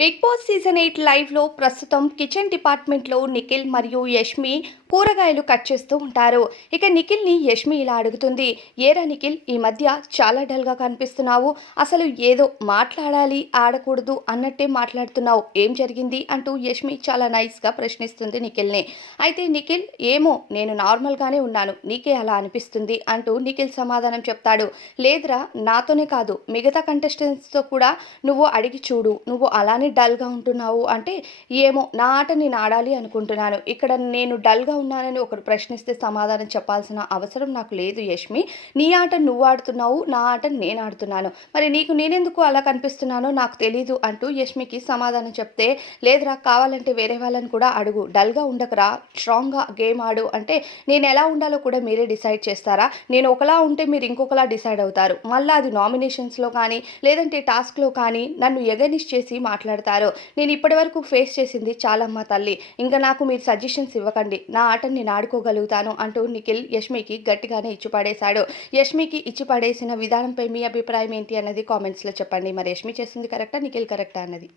Big boss season 8 లైవ్లో ప్రస్తుతం kitchen డిపార్ట్మెంట్లో నిఖిల్ మరియు యష్మి కూరగాయలు కట్ చేస్తూ ఉంటారు. ఇక నిఖిల్ని యష్మి ఇలా అడుగుతుంది, ఏరా నిఖిల్, ఈ మధ్య చాలా డల్గా కనిపిస్తున్నావు, అసలు ఏదో మాట్లాడాలి ఆడకూడదు అన్నట్టే మాట్లాడుతున్నావు, ఏం జరిగింది అంటూ యష్మి చాలా నైస్గా ప్రశ్నిస్తుంది నిఖిల్ని. అయితే నిఖిల్, ఏమో నేను నార్మల్గానే ఉన్నాను, నీకే అలా అనిపిస్తుంది అంటూ నిఖిల్ సమాధానం చెప్తాడు. లేదురా, నాతోనే కాదు మిగతా కంటెస్టెంట్స్తో కూడా నువ్వు అడిగి చూడు, నువ్వు అలానే డల్గా ఉంటున్నావు అంటే, ఏమో నా ఆట నేను ఆడాలి అనుకుంటున్నాను, ఇక్కడ నేను డల్గా ఉన్నానని ఒకరు ప్రశ్నిస్తే సమాధానం చెప్పాల్సిన అవసరం నాకు లేదు యష్మి, నీ ఆట నువ్వు ఆడుతున్నావు, నా ఆట నేను ఆడుతున్నాను, మరి నీకు నేనెందుకు అలా కనిపిస్తున్నానో నాకు తెలీదు అంటూ యష్మికి సమాధానం చెప్తే, లేదురా, కావాలంటే వేరే వాళ్ళని కూడా అడుగు, డల్గా ఉండకరా, స్ట్రాంగ్గా గేమ్ ఆడు అంటే, నేను ఎలా ఉండాలో కూడా మీరే డిసైడ్ చేస్తారా, నేను ఒకలా ఉంటే మీరు ఇంకొకలా డిసైడ్ అవుతారు, మళ్ళీ అది నామినేషన్స్లో కానీ లేదంటే టాస్క్లో కానీ నన్ను ఎగనిష్ చేసి మాట్లాడతారు, నేను ఇప్పటివరకు ఫేస్ చేసింది చాలమ్మ తల్లి, ఇంకా నాకు మీరు సజెషన్స్ ఇవ్వకండి, నా ఆటను నేను ఆడుకోగలుగుతాను అంటూ నిఖిల్ యష్మికి గట్టిగానే ఇచ్చిపడేశాడు. యష్మికి ఇచ్చిపడేసిన విధానంపై మీ అభిప్రాయం ఏంటి అన్నది కామెంట్స్లో చెప్పండి. మరి యష్మి చేసింది కరెక్టా, నిఖిల్ కరెక్టా అన్నది.